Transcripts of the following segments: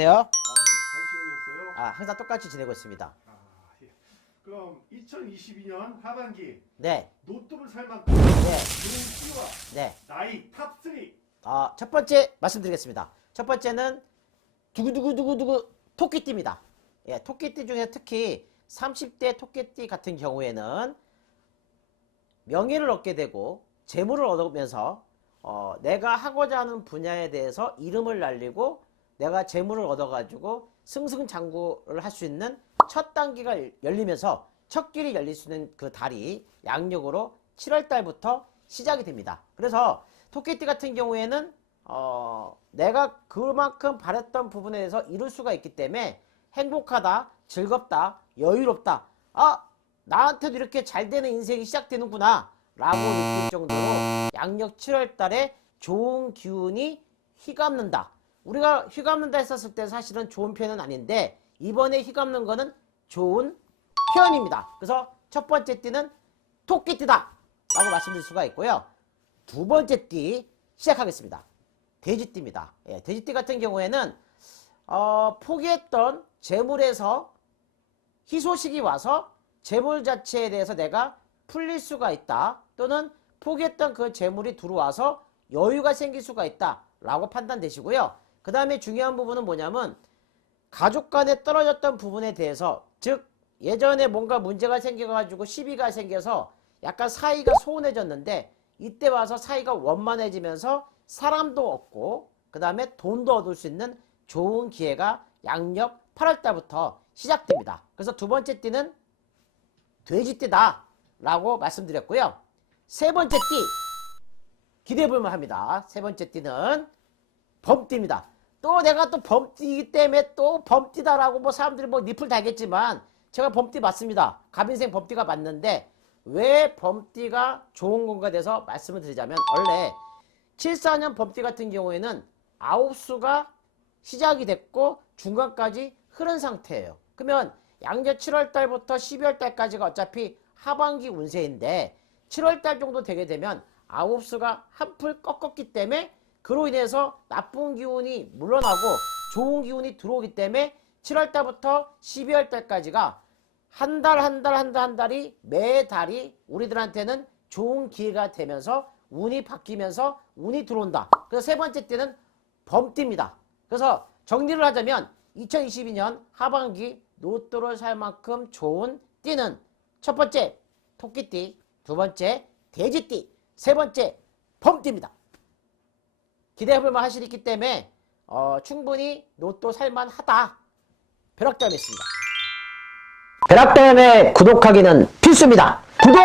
안녕하세요. 아? 아, 항상 똑같이 지내고 있습니다. 아, 예. 그럼 2022년 하반기 네, 로또를 살 만큼 네, 좋은 키와 네. 나이 탑 3 아, 첫 번째 말씀드리겠습니다. 첫 번째는 두구두구두구두구 토끼띠입니다. 예, 토끼띠 중에 특히 30대 토끼띠 같은 경우에는 명예를 얻게 되고 재물을 얻으면서 어, 내가 하고자 하는 분야에 대해서 이름을 날리고 내가 재물을 얻어가지고 승승장구를 할 수 있는 첫 단계가 열리면서 첫 길이 열릴 수 있는 그 달이 양력으로 7월 달부터 시작이 됩니다. 그래서 토끼띠 같은 경우에는 어, 내가 그만큼 바랬던 부분에 대해서 이룰 수가 있기 때문에 행복하다, 즐겁다, 여유롭다. 아, 나한테도 이렇게 잘 되는 인생이 시작되는구나. 라고 느낄 정도로 양력 7월 달에 좋은 기운이 휘감는다. 우리가 휘감는다 했었을 때 사실은 좋은 표현은 아닌데 이번에 휘감는 거는 좋은 표현입니다. 그래서 첫 번째 띠는 토끼띠다. 라고 말씀드릴 수가 있고요. 두 번째 띠 시작하겠습니다. 돼지띠입니다. 예, 돼지띠 같은 경우에는 어, 포기했던 재물에서 희소식이 와서 재물 자체에 대해서 내가 풀릴 수가 있다. 또는 포기했던 그 재물이 들어와서 여유가 생길 수가 있다. 라고 판단되시고요. 그 다음에 중요한 부분은 뭐냐면 가족 간에 떨어졌던 부분에 대해서 즉 예전에 뭔가 문제가 생겨가지고 시비가 생겨서 약간 사이가 소원해졌는데 이때 와서 사이가 원만해지면서 사람도 얻고 그 다음에 돈도 얻을 수 있는 좋은 기회가 양력 8월 달부터 시작됩니다. 그래서 두 번째 띠는 돼지띠다 라고 말씀드렸고요. 세 번째 띠 기대해 볼만 합니다. 세 번째 띠는 범띠입니다. 또 내가 또 범띠이기 때문에 또 범띠다라고 뭐 사람들이 뭐 니플 달겠지만 제가 범띠 맞습니다. 갑인생 범띠가 맞는데 왜 범띠가 좋은 건가 돼서 말씀을 드리자면 원래 74년 범띠 같은 경우에는 아홉 수가 시작이 됐고 중간까지 흐른 상태예요. 그러면 양재 7월 달부터 12월 달까지가 어차피 하반기 운세인데 7월 달 정도 되게 되면 아홉 수가 한풀 꺾었기 때문에 그로 인해서 나쁜 기운이 물러나고 좋은 기운이 들어오기 때문에 7월 달부터 12월 달까지가 한 달 한 달 한 달 한 달이 매 달이 우리들한테는 좋은 기회가 되면서 운이 바뀌면서 운이 들어온다. 그래서 세 번째 때는 범띠입니다. 그래서 정리를 하자면 2022년 하반기 로또를 살 만큼 좋은 띠는 첫 번째 토끼띠, 두 번째 돼지띠, 세 번째 범띠입니다. 기대해볼 만할 수 있기 때문에 어, 충분히 로또 살만하다. 벼락다음했습니다. 벼락다음에 구독하기는 필수입니다. 구독,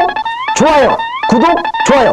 좋아요, 구독, 좋아요.